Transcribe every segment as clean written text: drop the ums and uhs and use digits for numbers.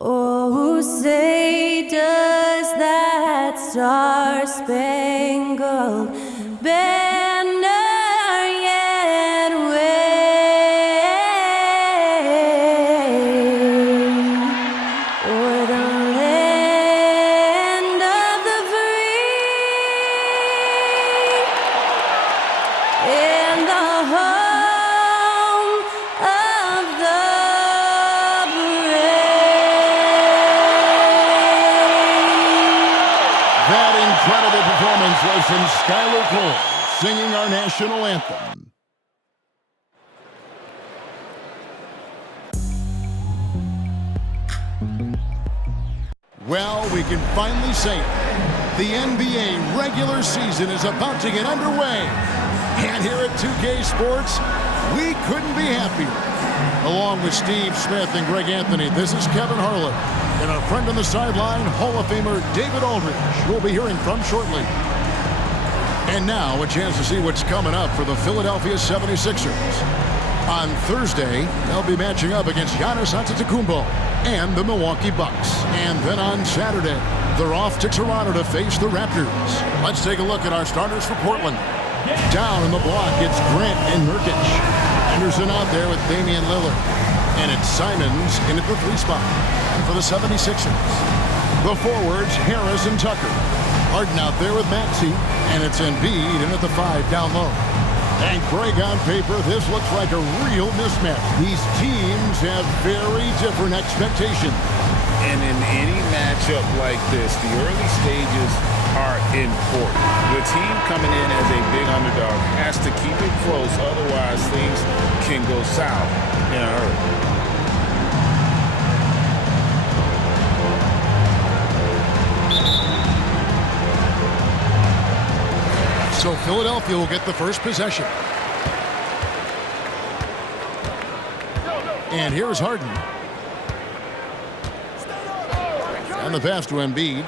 Oh, say does that star-spangled banner yet wave o'er the land of the free and the home of the That incredible performance was from Skylar Cole, singing our national anthem. Well, we can finally say it. The NBA regular season is about to get underway. And here at 2K Sports, we couldn't be happier. Along with Steve Smith and Greg Anthony, this is Kevin Harlan. And our friend on the sideline, Hall of Famer David Aldridge, we'll be hearing from shortly. And now, a chance to see what's coming up for the Philadelphia 76ers. On Thursday, they'll be matching up against Giannis Antetokounmpo and the Milwaukee Bucks. And then on Saturday, they're off to Toronto to face the Raptors. Let's take a look at our starters for Portland. Down in the block, it's Grant and Nurkic. Anderson out there with Damian Lillard. And it's Simons in at the 3 spot for the 76ers. The forwards, Harris and Tucker. Harden out there with Maxey, and it's Embiid in at the 5 down low. And Greg, on paper, this looks like a real mismatch. These teams have very different expectations. And in any matchup like this, the early stages are important. The team coming in as a big underdog has to keep it close, otherwise things can go south in a hurry. So Philadelphia will get the first possession. And here's Harden. And the pass to Embiid.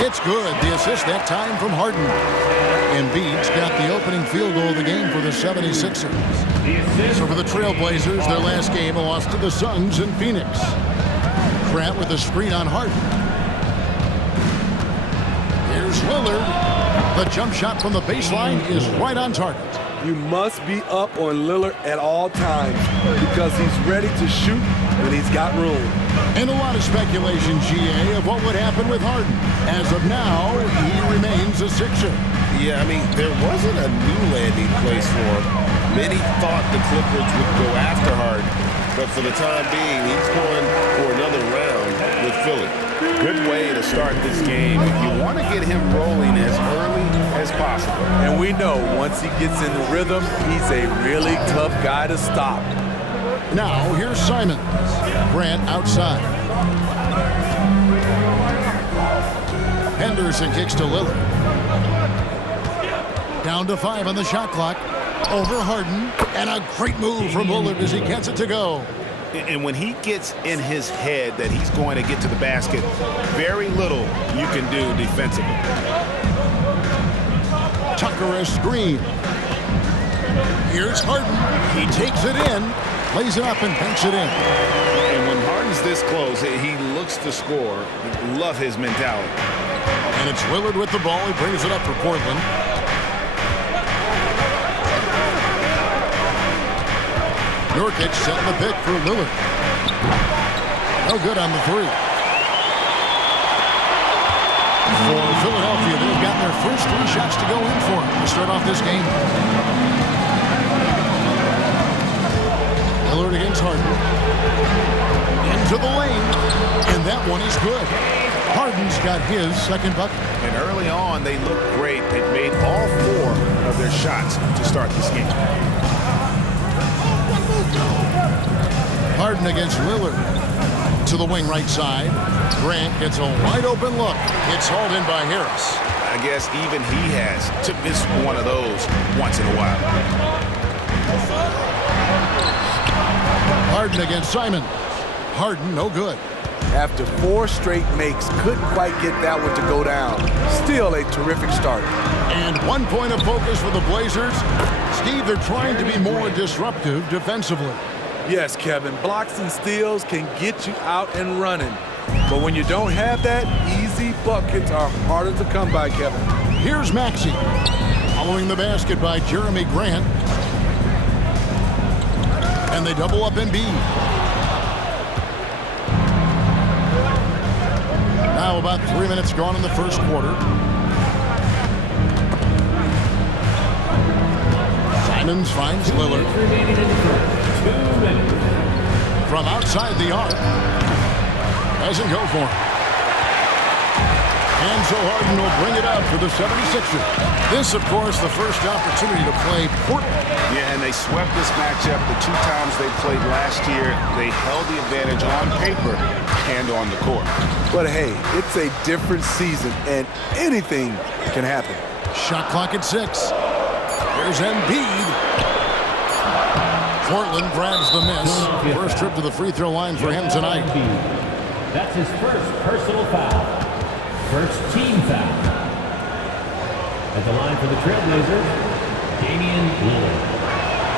It's good. The assist that time from Harden. Embiid's got the opening field goal of the game for the 76ers. So for the Trailblazers, their last game lost to the Suns in Phoenix. Grant with the screen on Harden. Here's Lillard. The jump shot from the baseline is right on target. You must be up on Lillard at all times because he's ready to shoot when he's got room. And a lot of speculation, GA, of what would happen with Harden. As of now, he remains a Sixer. Yeah, I mean, there wasn't a new landing place for him. Many thought the Clippers would go after Harden, but for the time being, he's going for another round with Philly. Good way to start this game if you want to get him rolling as early as possible. And we know once he gets in the rhythm, he's a really tough guy to stop. Now, here's Simons. Grant outside. Henderson kicks to Lillard. Down to 5 on the shot clock. Over Harden. And a great move from Lillard as he gets it to go. And when he gets in his head that he's going to get to the basket, very little you can do defensively. Tucker a screen. Here's Harden. He takes it in, lays it up and banks it in. And when Harden's this close, he looks to score. Love his mentality. And it's Lillard with the ball. He brings it up for Portland. Nurkic setting the pick for Lillard. No good on the 3. For Philadelphia, they've gotten their first 3 shots to go in for them to start off this game. Lillard against Harden. Into the lane. And that one is good. Harden's got his second bucket. And early on, they looked great. They made all 4 of their shots to start this game. Harden against Lillard. To the wing right side. Grant gets a wide open look. It's hauled in by Harris. I guess even he has to miss one of those once in a while. Harden against Simon. Harden, no good. After 4 straight makes, couldn't quite get that one to go down. Still a terrific start. And 1 point of focus for the Blazers. Steve, they're trying to be more disruptive defensively. Yes, Kevin, blocks and steals can get you out and running. But when you don't have that, easy buckets are harder to come by, Kevin. Here's Maxey. Following the basket by Jeremy Grant. And they double up Embiid. Now about 3 minutes gone in the first quarter. Simons finds Lillard. From outside the arc. Doesn't go for him. And so Harden will bring it up for the 76ers. This, of course, the first opportunity to play Portland. Yeah, and they swept this matchup the 2 times they played last year. They held the advantage on paper and on the court. But hey, it's a different season, and anything can happen. Shot clock at 6. Here's Embiid. Portland grabs the miss. First trip to the free throw line for him tonight. That's his first personal foul. First team foul. At the line for the Trailblazers, Damian Lillard.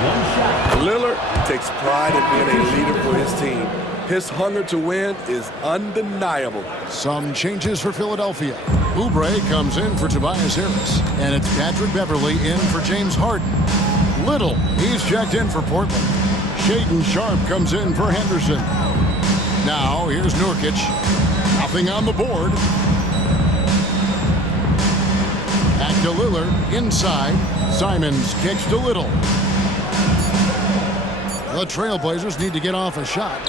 1 shot. Lillard takes pride in being a leader for his team. His hunger to win is undeniable. Some changes for Philadelphia. Oubre comes in for Tobias Harris. And it's Patrick Beverley in for James Harden. Little, he's checked in for Portland. Shaedon Sharpe comes in for Henderson. Now, here's Nurkic. Nothing on the board. Back to Lillard, inside. Simons kicks to Little. The Trailblazers need to get off a shot.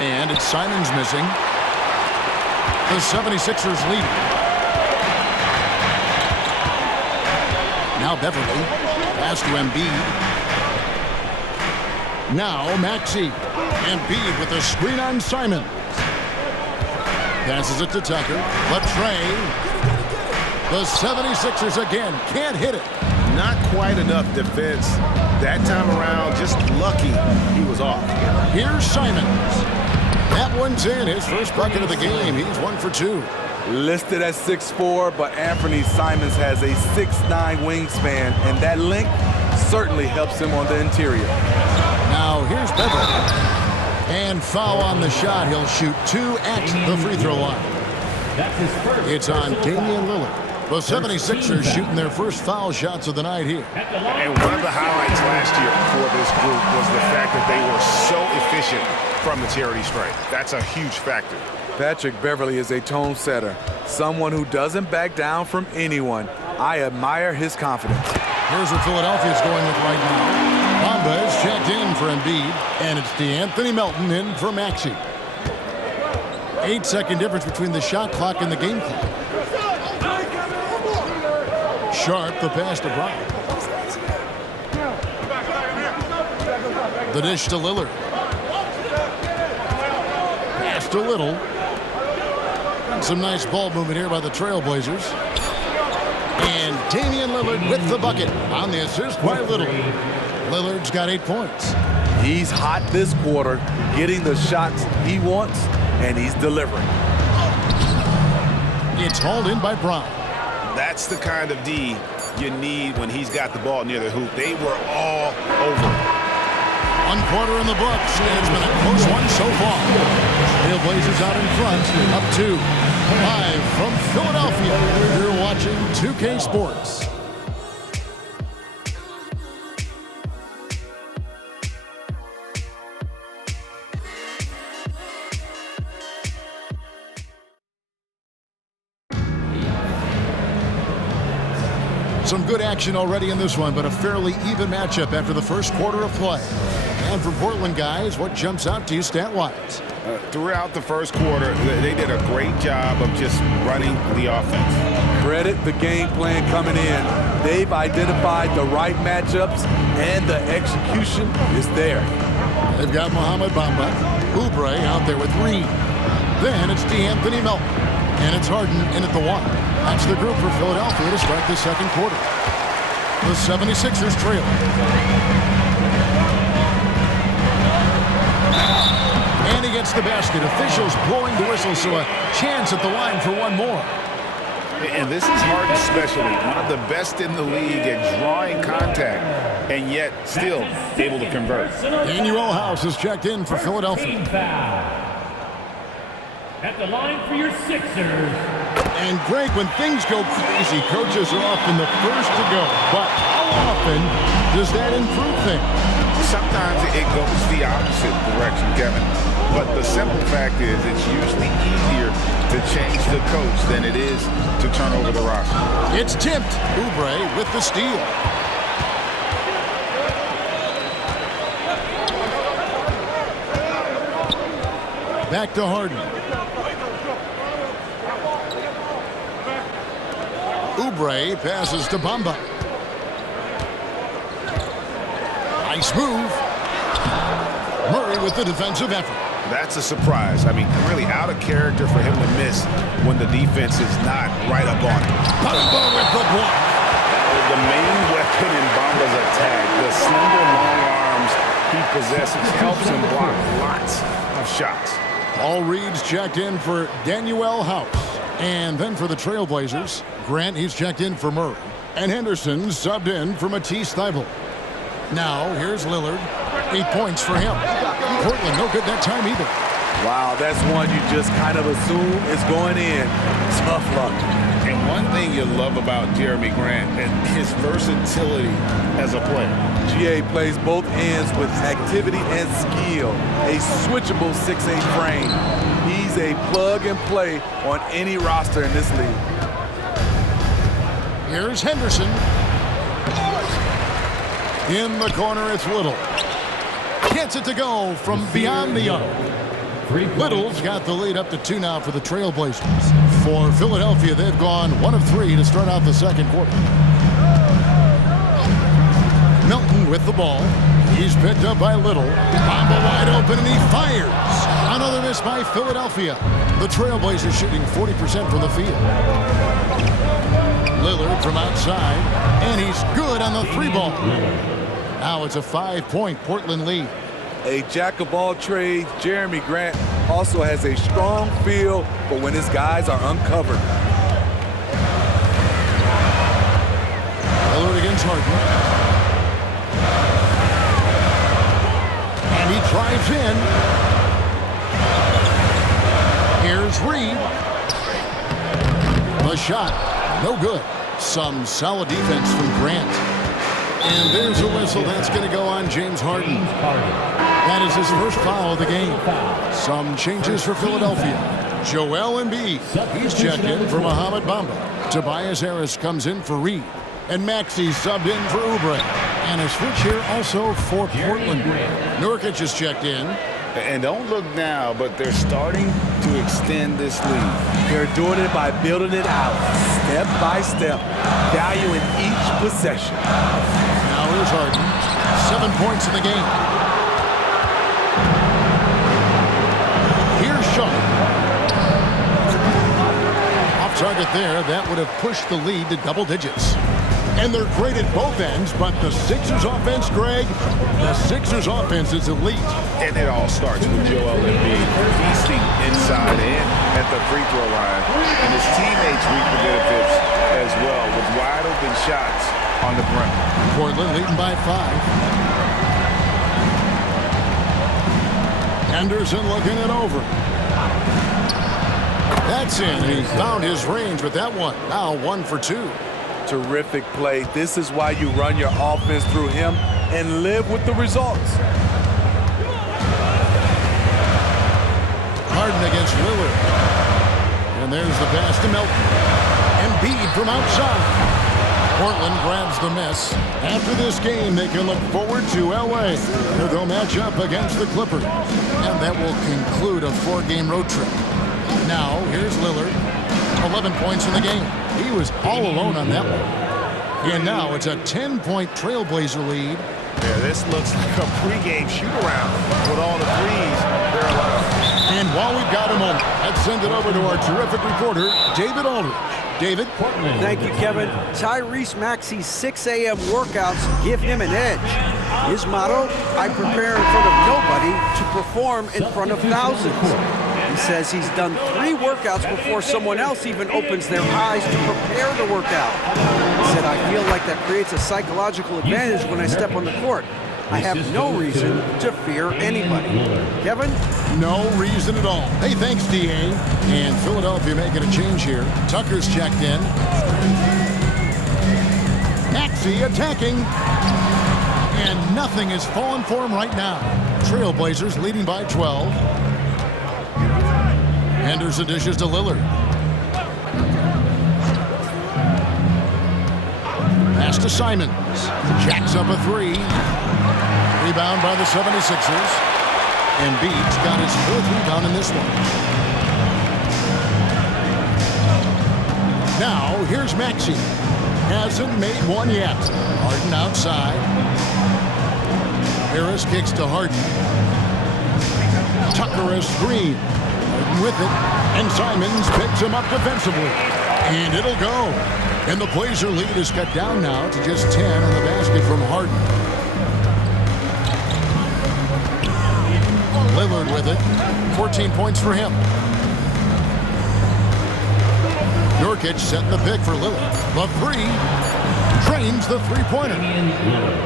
And it's Simons missing. The 76ers lead. Now Beverley. Pass to Embiid. Now Maxey. Embiid with a screen on Simons. Passes it to Tucker. Latrey. The 76ers again can't hit it. Not quite enough defense that time around. Just lucky he was off. Here's Simons. That one's in. His first bucket of the game. He's 1 for 2. Listed at 6'4", but Anthony Simons has a 6'9" wingspan, and that length certainly helps him on the interior. Now here's Beverley. And foul on the shot. He'll shoot 2 at the free throw line. It's on Damian Lillard. The 76ers shooting their first foul shots of the night here. And one of the highlights last year for this group was the fact that they were so efficient from the charity stripe. That's a huge factor. Patrick Beverley is a tone setter, someone who doesn't back down from anyone. I admire his confidence. Here's what Philadelphia's going with right now. Bamba is checked in for Embiid, and it's DeAnthony Melton in for Maxey. 8-second difference between the shot clock and the game clock. Sharpe, the pass to Brown. The dish to Lillard. Pass to Little. And some nice ball movement here by the Trailblazers. And Damian Lillard with the bucket on the assist by Little. Lillard's got 8 points. He's hot this quarter, getting the shots he wants, and he's delivering. It's hauled in by Brown. That's the kind of D you need when he's got the ball near the hoop. They were all over. 1 quarter in the books, and it's been a close one so far. Trailblazers out in front, up 2. Live from Philadelphia, you're watching 2K Sports. Some good action already in this one, but a fairly even matchup after the first quarter of play. And for Portland guys, what jumps out to you stat-wise? Throughout the first quarter, they did a great job of just running the offense. Credit the game plan coming in. They've identified the right matchups, and the execution is there. They've got Mohamed Bamba, Oubre out there with Reed. Then it's DeAnthony Melton, and it's Harden in at the 1. That's the group for Philadelphia to start the second quarter. The 76ers trail. He gets the basket. Officials blowing the whistle, so a chance at the line for one more. And this is Harden's specialty, one of the best in the league at drawing contact, and yet still able to convert. Daniel House is checked in for Philadelphia. Team foul. At the line for your Sixers. And Greg, when things go crazy, coaches are often the first to go. But how often does that improve things? Sometimes it goes the opposite direction, Kevin. But the simple fact is it's usually easier to change the coach than it is to turn over the roster. It's tipped. Oubre with the steal. Back to Harden. Oubre passes to Bamba. Nice move. Murray with the defensive effort. That's a surprise. I mean, really out of character for him to miss when the defense is not right up on him. Bamba with the block. The main weapon in Bamba's attack, the slender long arms he possesses, helps him block lots of shots. Paul Reed's checked in for Daniel House. And then for the Trailblazers, Grant, he's checked in for Murray. And Henderson subbed in for Matisse Thybulle. Now, here's Lillard. 8 points for him. Portland, no good that time either. Wow, that's one you just kind of assume is going in. Tough luck. And one thing you love about Jeremy Grant and his versatility as a player. GA plays both ends with activity and skill. A switchable 6'8" frame. He's a plug and play on any roster in this league. Here's Henderson. In the corner, it's Little. Gets it to go from beyond the arc. Little's got the lead up to 2 now for the Trailblazers. For Philadelphia, they've gone 1 of 3 to start out the second quarter. Milton with the ball. He's picked up by Little. Bamba wide open, and he fires. Another miss by Philadelphia. The Trailblazers shooting 40% from the field. Lillard from outside, and he's good on the 3-ball. Now it's a 5-point Portland lead. A jack of all trades, Jeremy Grant also has a strong feel for when his guys are uncovered. Lillard against Harden. And he drives in. Here's Reed. The shot, no good. Some solid defense from Grant. And there's a whistle. That's going to go on James Harden. That is his first foul of the game. Some changes for Philadelphia. Joel Embiid, he's checked in for Mohamed Bamba. Tobias Harris comes in for Reed. And Maxey subbed in for Oubre. And a switch here also for Portland. Nurkic is checked in. And don't look now, but they're starting to extend this lead. They're doing it by building it out, step by step, valuing each possession. Now here's Harden. 7 points in the game. Here's Shaw. Off target there. That would have pushed the lead to double digits. And they're great at both ends, but the Sixers offense, Greg, the Sixers offense is elite. And it all starts with Joel Embiid feasting inside and at the free throw line. And his teammates reap the benefits as well with wide open shots on the perimeter. Portland leading by 5. Henderson looking it over. That's in. He found his range with that one. Now 1 for 2. Terrific play. This is why you run your offense through him and live with the results. Harden against Lillard. And there's the pass to Milton. Embiid from outside. Portland grabs the miss. After this game, they can look forward to L.A., where they'll match up against the Clippers. And that will conclude a 4-game road trip. Now, here's Lillard. 11 points in the game. He was all alone on that one. And now it's a 10-point Trailblazer lead. Yeah, this looks like a pregame shoot-around with all the threes they're allowed. And while we've got a moment, let's send it over to our terrific reporter, David Aldridge. David? Thank you, Kevin. Tyrese Maxey's 6 a.m. workouts give him an edge. His motto, I prepare in front of nobody to perform in front of thousands. He says he's done 3 workouts before someone else even opens their eyes to prepare the workout. He said, I feel like that creates a psychological advantage when I step on the court. I have no reason to fear anybody. Kevin? No reason at all. Hey, thanks, D.A. And Philadelphia making a change here. Tucker's checked in. Maxey attacking. And nothing is falling for him right now. Trailblazers leading by 12. Henderson dishes to Lillard. Pass to Simons. Jacks up a 3. Rebound by the 76ers. Embiid's got his 4th rebound in this one. Now, here's Maxey. Hasn't made one yet. Harden outside. Harris kicks to Harden. Tucker a screen. Harden with it. And Simons picks him up defensively. And it'll go. And the Blazer lead is cut down now to just 10 on the basket from Harden. Lillard with it. 14 points for him. Nurkic setting the pick for Lillard. The 3. Drains the 3-pointer.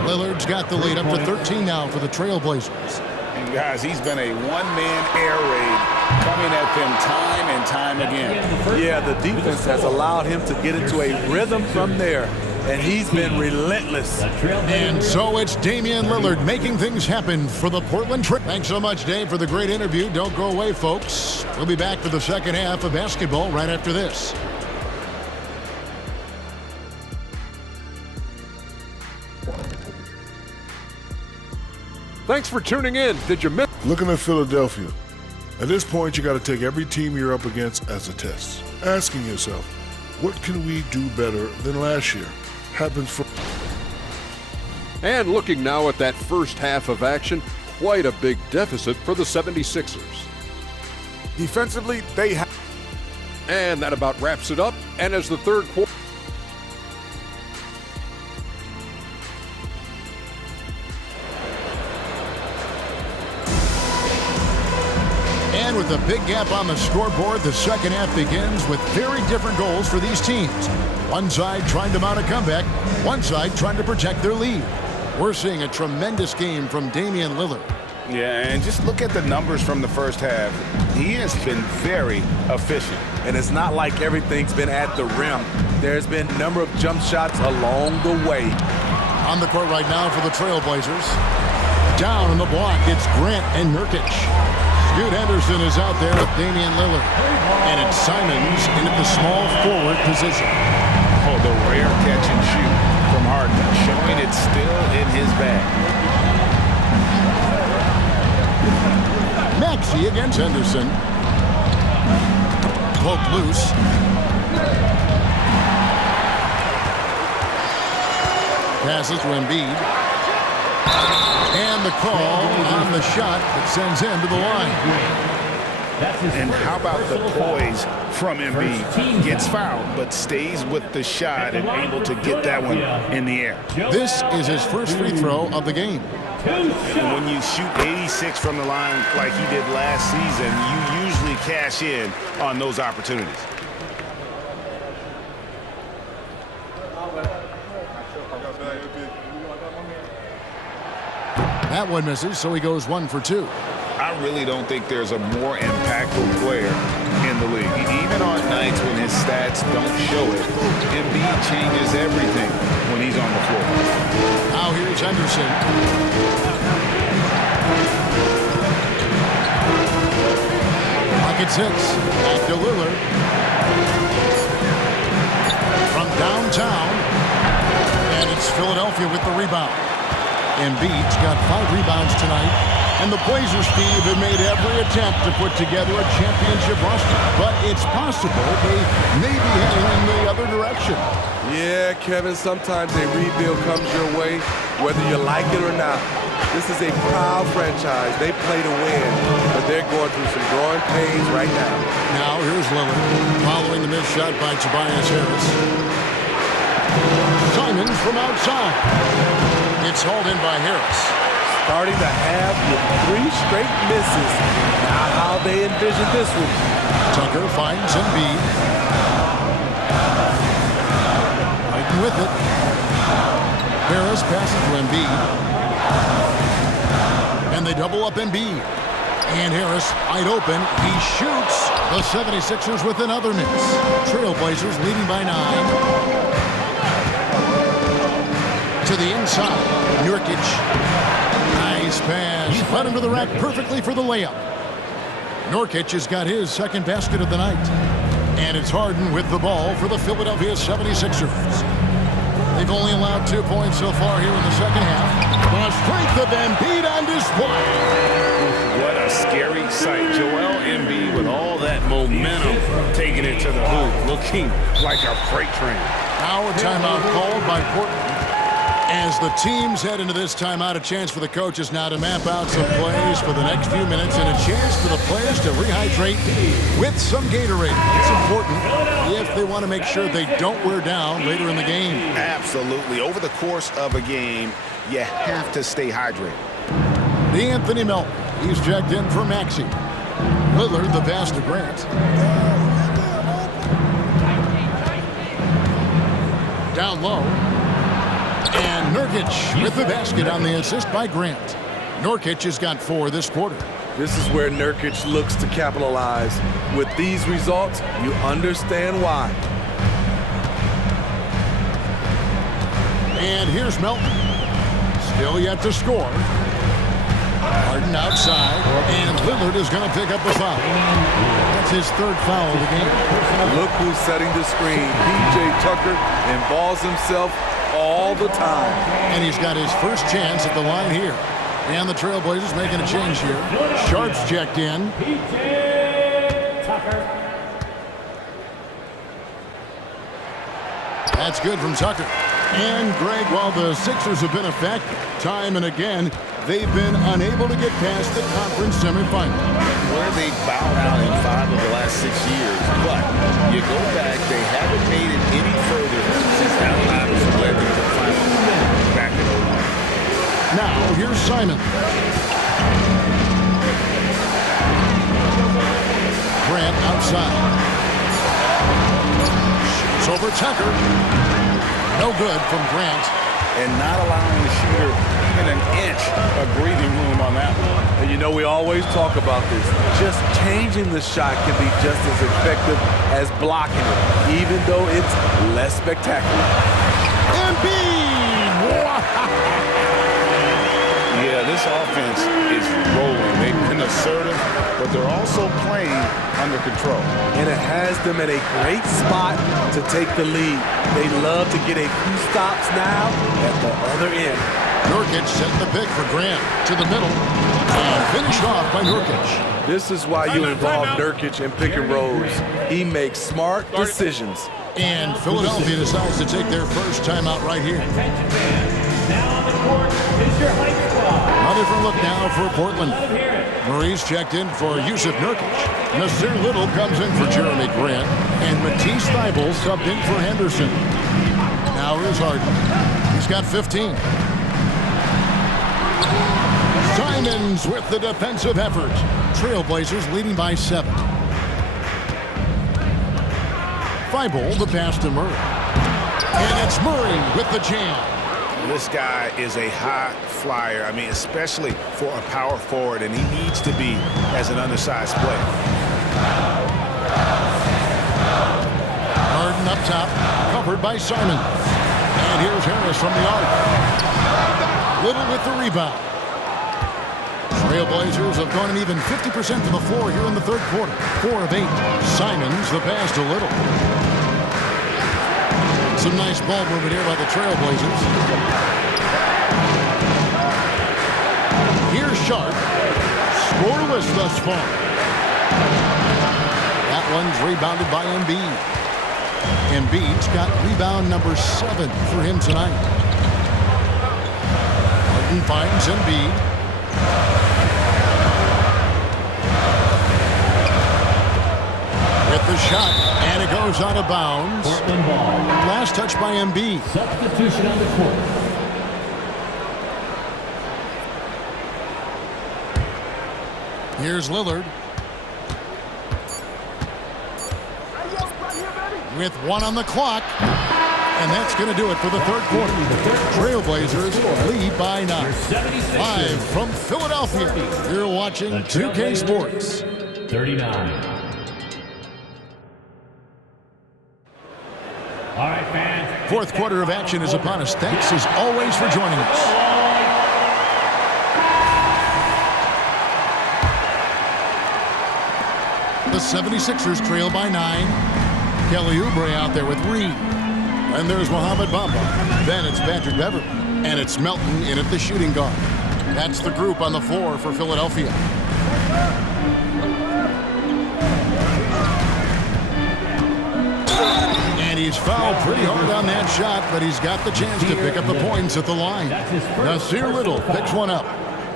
Lillard's got the lead up to 13 now for the Trailblazers. And guys, he's been a one-man air raid coming at them time and time again. Yeah, the defense has allowed him to get into a rhythm from there, and he's been relentless. And so it's Damian Lillard making things happen for the Portland Trail. Thanks so much, Dave, for the great interview. Don't go away, folks. We'll be back for the second half of basketball right after this. Thanks for tuning in. Did you miss? Looking at Philadelphia, at this point you got to take every team you're up against as a test. Asking yourself, what can we do better than last year? Happens for... And looking now at that first half of action, quite a big deficit for the 76ers. Defensively, they have... And that about wraps it up. And as the third quarter... And with a big gap on the scoreboard, the second half begins with very different goals for these teams. One side trying to mount a comeback, one side trying to protect their lead. We're seeing a tremendous game from Damian Lillard. Yeah, and just look at the numbers from the first half. He has been very efficient. And it's not like everything's been at the rim. There's been a number of jump shots along the way. On the court right now for the Trailblazers. Down on the block, it's Grant and Nurkic. Scoot Henderson is out there with Damian Lillard. And it's Simons in at the small forward position. Oh, the rare catch and shoot from Harden, showing it's still in his bag. Maxey against Henderson. Poked loose. Passes to Embiid. And the call on the shot that sends him to the line. And how about the poise from Embiid? Gets fouled, but stays with the shot and able to get that one in the air. This is his first free throw of the game. And when you shoot 86 from the line like he did last season, you usually cash in on those opportunities. That one misses, so he goes 1 for 2. I really don't think there's a more impactful player in the league. Even on nights when his stats don't show it, Embiid changes everything when he's on the floor. Now here's Henderson. Pocket 6. Back to Lillard. From downtown. And it's Philadelphia with the rebound. Embiid's got 5 rebounds tonight. And the Blazers, Steve, have made every attempt to put together a championship roster. But it's possible they may be heading in the other direction. Yeah, Kevin, sometimes a rebuild comes your way, whether you like it or not. This is a proud franchise. They play to win, but they're going through some growing pains right now. Now here's Lillard, following the missed shot by Tobias Harris. Simons from outside. It's hauled in by Harris. Starting the half with 3 straight misses. Now how they envision this one. Tucker finds Embiid. Fighting with it. Harris passes to Embiid. And they double up Embiid. And Harris wide open. He shoots. The 76ers with another miss. Trailblazers leading by 9. To the inside. Nurkic. Nice pass. Led him to the rack perfectly for the layup. Nurkic has got his second basket of the night. And it's Harden with the ball for the Philadelphia 76ers. They've only allowed 2 points so far here in the second half. The strength of Embiid on display. What a scary sight. Joel Embiid with all that momentum taking it to the hoop, looking like a freight train. Now a timeout called by Portland. As the teams head into this timeout, a chance for the coaches now to map out some plays for the next few minutes and a chance for the players to rehydrate with some Gatorade. It's important if they want to make sure they don't wear down later in the game. Absolutely. Over the course of a game, you have to stay hydrated. Anthony Melton, he's checked in for Maxey. Lillard, the pass to Grant. Down low. And Nurkic with the basket on the assist by Grant. Nurkic has got 4 this quarter. This is where Nurkic looks to capitalize. With these results, you understand why. And here's Melton. Still yet to score. Harden outside. And Lillard is going to pick up the foul. That's his 3rd foul of the game. Look who's setting the screen. P.J. Tucker involves himself all the time. And he's got his first chance at the line here. And the Trailblazers making a change here. Sharp's checked in. P.J. Tucker. That's good from Tucker. And Greg, while the Sixers have been effective time and again, they've been unable to get past the conference semifinal. Where they bowed out in 5 of the last 6 years. But you go back, they haven't made it any further since Allen Iverson led them to the final back in 01. Now, here's Simon. Grant outside. Shoots over Tucker. No good from Grant. And not allowing the shooter even an inch of breathing room on that one. And you know, we always talk about this. Just changing the shot can be just as effective as blocking it, even though it's less spectacular. Embiid! Yeah, this offense is rolling. They've been assertive, but they're also playing under control. And it has them at a great spot to take the lead. They love to get a few stops now at the other end. Nurkic setting the pick for Grant to the middle. And finished off by Nurkic. This is why you involve Nurkic in pick and rolls. He makes smart decisions. And Philadelphia decides to take their first timeout right here. Now on the court is your height squad. A different look now for Portland. Murray's checked in for Yusuf Nurkic. Nasir Little comes in for Jeremy Grant. And Matisse Thybulle subbed in for Henderson. Now here's Harden. He's got 15. Simons with the defensive effort. Trailblazers leading by 7. Thybulle the pass to Murray. And it's Murray with the jam. This guy is a high flyer. I mean, especially for a power forward, and he needs to be as an undersized player. Harden up top, covered by Simon. And here's Harris from the arc. Little with the rebound. Trailblazers have gone an even 50% to the floor here in the 3rd quarter. 4 of 8. Simons the pass to Little. Some nice ball movement here by the Trailblazers. Here's Sharp. Scoreless thus far. That one's rebounded by Embiid. Embiid's got rebound number 7 for him tonight. Harden finds Embiid. With the shot, and it goes out of bounds. Portland ball. Last touch by Embiid. Substitution on the court. Here's Lillard. With 1 on the clock. And that's going to do it for the third quarter. Trailblazers lead by 9. Live from Philadelphia, you're watching 2K Sports. 39. All right, fans. Fourth quarter of action is upon us. Thanks as always for joining us. The 76ers trail by 9. Kelly Oubre out there with Reed. And there's Mohamed Bamba. Then it's Patrick Beverley. And it's Melton in at the shooting guard. That's the group on the floor for Philadelphia. And he's fouled pretty hard on that shot, but he's got the chance to pick up the points at the line. Nasir Little picks one up.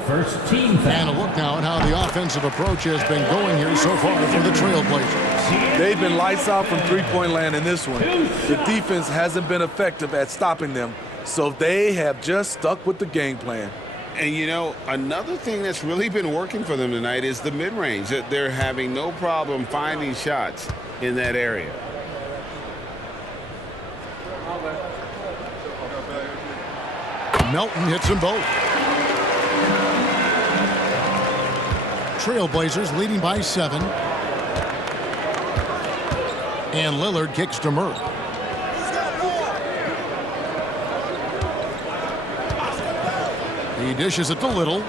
First team foul. And a look now at how the offensive approach has been going here so far for the Trailblazers. They've been lights out from three-point land in this one. The defense hasn't been effective at stopping them, so they have just stuck with the game plan. And, you know, another thing that's really been working for them tonight is the mid-range. They're having no problem finding shots in that area. Melton hits them both. Trailblazers leading by 7. And Lillard kicks to Murray. He dishes it to Little.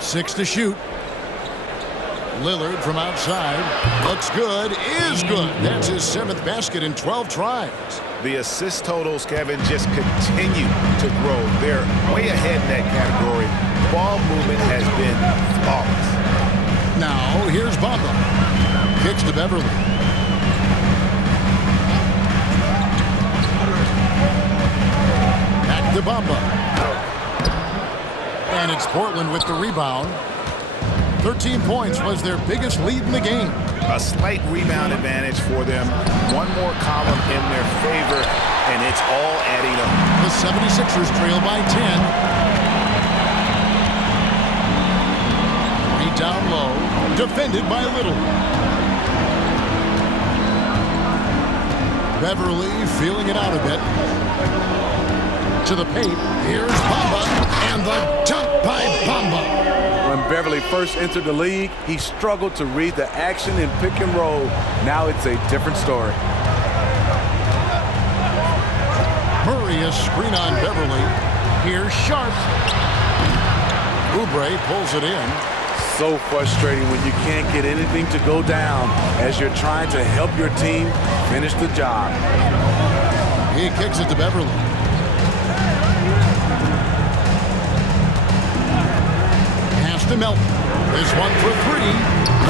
Six to shoot. Lillard from outside. Looks good. Is good. That's his 7th basket in 12 tries. The assist totals, Kevin, just continue to grow. They're way ahead in that category. Ball movement has been flawless. Now, here's Bamba. Kicks to Beverley. Back to Bamba. And it's Portland with the rebound. 13 points was their biggest lead in the game. A slight rebound advantage for them. One more column in their favor, and it's all adding up. The 76ers trail by 10. Reed down low. Defended by Little. Beverley feeling it out a bit. To the paint. Here's Bamba. And the dunk by Bamba. When Beverley first entered the league, he struggled to read the action in pick and roll. Now it's a different story. Murray is screen on Beverley. Here's Sharp. Oubre pulls it in. So frustrating when you can't get anything to go down as you're trying to help your team finish the job. He kicks it to Beverley. Pass to Melton. This one for 3.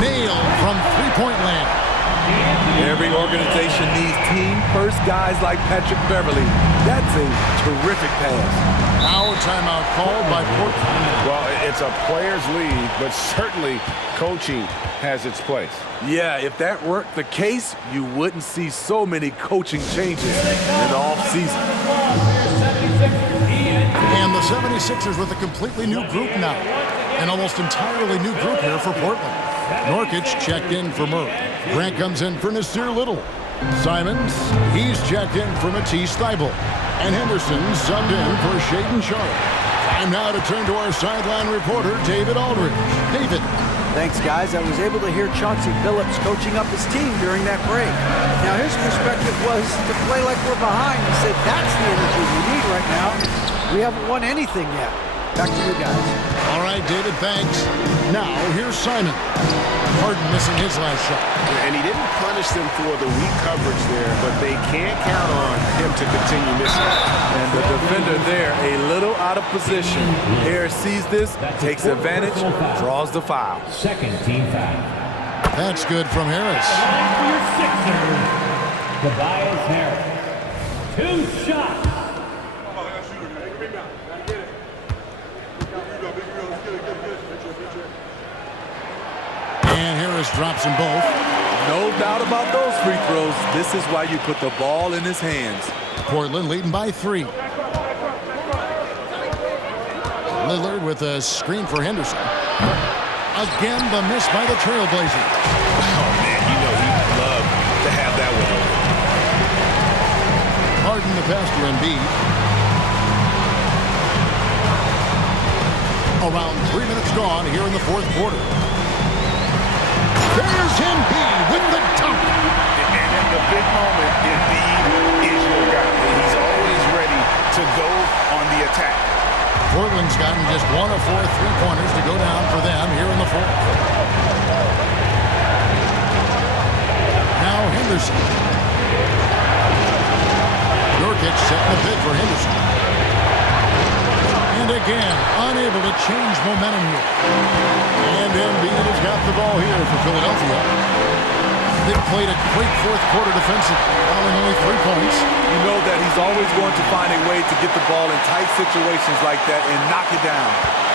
Nailed from three-point land. Every organization needs team-first guys like Patrick Beverley. That's a terrific pass. Now timeout called by Portland. Well, it's a player's league, but certainly coaching has its place. Yeah, if that weren't the case, you wouldn't see so many coaching changes in the offseason. And the 76ers with a completely new group now. An almost entirely new group here for Portland. Norkic checked in for Murray. Grant comes in for Nasir Little. Simons, he's checked in for Matisse Thybulle. And Henderson subbed in for Shaedon Sharpe. Time now to turn to our sideline reporter, David Aldridge. David. Thanks, guys. I was able to hear Chauncey Billups coaching up his team during that break. Now, his perspective was to play like we're behind. He said that's the energy we need right now. We haven't won anything yet. Back to you guys. All right, David, thanks. Now, here's Simon. Harden missing his last shot. And he didn't punish them for the weak coverage there, but they can't count on him to continue missing. And the defender there, a little out of position. Harris sees this, takes advantage, draws the foul. Second team foul. That's good from Harris. For your Sixers, Tobias Harris. 2 shots. And Harris drops them both. No doubt about those free throws. This is why you put the ball in his hands. Portland leading by 3. Lillard with a screen for Henderson. Again, the miss by the Trailblazers. Oh, man, you know he'd love to have that one over. Harden the pass to Embiid. Around 3 minutes gone here in the fourth quarter. There's Embiid with the dunk. And in the big moment, Embiid is your guy. He's always ready to go on the attack. Portland's gotten just 1 of 4 three-pointers to go down for them here in the fourth. Now Henderson. Nurkic setting the pick for Henderson. And again, unable to change momentum here. And Embiid has got the ball here for Philadelphia. They played a great fourth quarter defensively, allowing only 3 points. You know that he's always going to find a way to get the ball in tight situations like that and knock it down.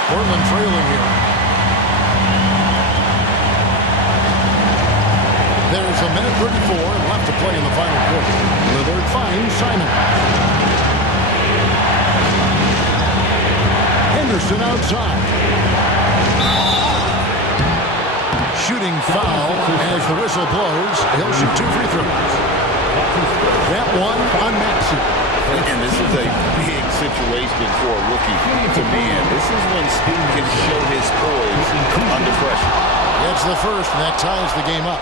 Portland trailing here. There's a minute 34 left to play in the final quarter. Lillard finds Simon. Henderson outside. Shooting foul as the whistle blows. He'll shoot 2 free throws. That one on Maxey. And this is a big situation for a rookie to be in. This is when Steve can show his poise under pressure. That's the first, and that ties the game up.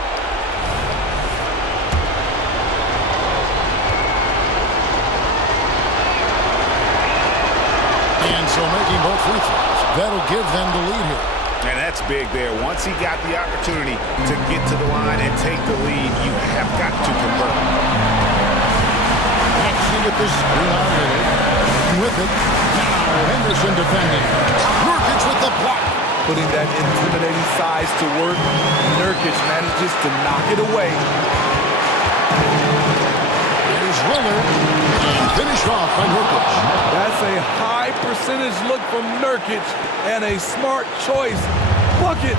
And so making both free throws, that'll give them the lead here. And that's big there. Once he got the opportunity to get to the line and take the lead, you have got to convert. Maxey with this rebound. With it. Now Henderson defending. Nurkic with the block. Putting that intimidating size to work, Nurkic manages to knock it away. Here's Lillard. And finished off by Nurkic. That's a high percentage look from Nurkic and a smart choice. Bucket.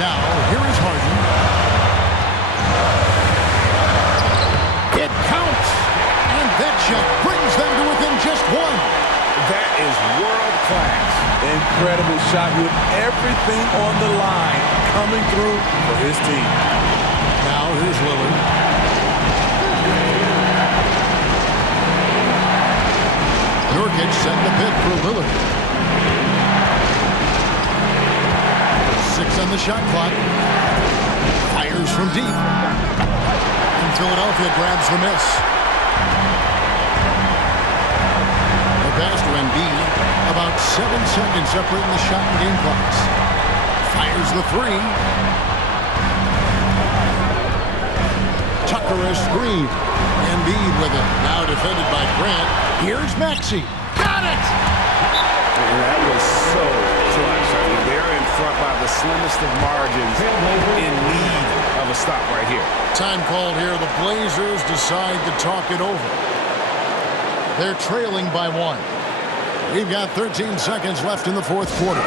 Now, here is Harden. It counts. And that shot brings them to within just 1. That is world class. Incredible shot with everything on the line coming through for his team. Now, here's Lillard. Nurkic setting the pick for Lillard. 6 on the shot clock. Fires from deep. And Philadelphia grabs the miss. The pass to Embiid. About 7 seconds separating the shot and game clocks. Fires the 3. Tucker a screen. Embiid with it. Now defended by Grant. Here's Maxey. Got it! And that was so clutch. I mean, they're in front by the slimmest of margins, in need of a stop right here. Time called here. The Blazers decide to talk it over. They're trailing by 1. We've got 13 seconds left in the fourth quarter.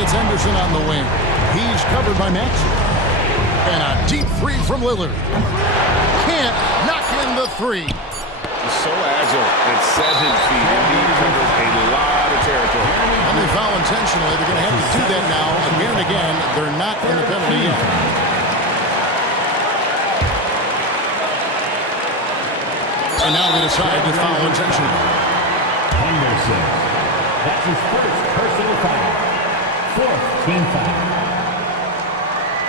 It's Henderson on the wing. He's covered by Maxey. And a deep 3 from Lillard. Can't knock in the 3. He's so agile at 7 feet. Indeed, covers a lot of territory. And they foul intentionally. They're going to have to do that now. Again and again, they're not in the penalty yet. And now they decide to foul intentionally. Henderson. That's his first personal foul. 4th team foul.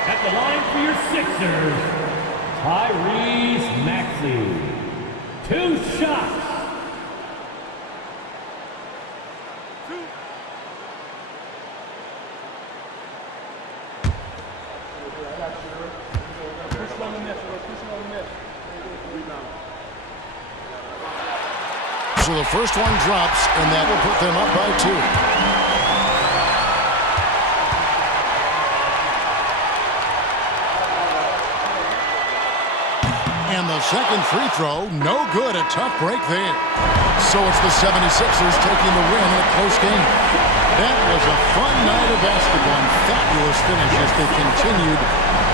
At the line for your Sixers, Tyrese Maxey. 2 shots. So the first one drops, and that will put them up by 2. And the second free throw, no good. A tough break there. So it's the 76ers taking the win in a close game. That was a fun night of basketball and fabulous finish as they continued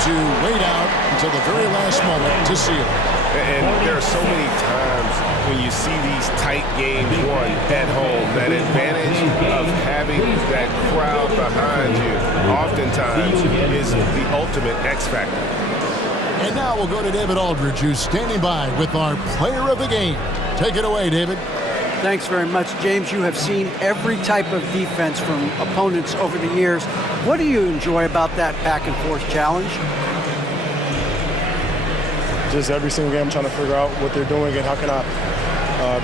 to wait out until the very last moment to seal it. And there are so many times when you see these tight games won at home, that advantage of having that crowd behind you oftentimes is the ultimate X factor. And now we'll go to David Aldridge, who's standing by with our player of the game. Take it away, David. Thanks very much, James. You have seen every type of defense from opponents over the years. What do you enjoy about that back-and-forth challenge? Just every single game I'm trying to figure out what they're doing and how can I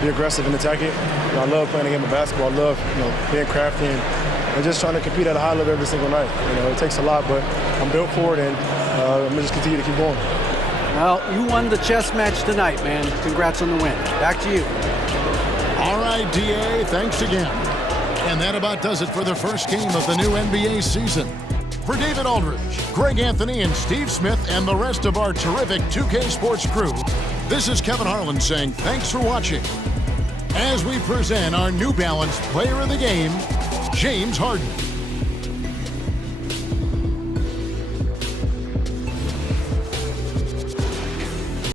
be aggressive and attack it. You know, I love playing a game of basketball. I love being crafty and just trying to compete at a high level every single night. It takes a lot, but I'm built for it, and I'm going to just continue to keep going. Well, you won the chess match tonight, man. Congrats on the win. Back to you. All right, DA, thanks again. And that about does it for the first game of the new NBA season. For David Aldridge, Greg Anthony, and Steve Smith, and the rest of our terrific 2K Sports crew, this is Kevin Harlan saying thanks for watching as we present our New Balance Player of the Game, James Harden.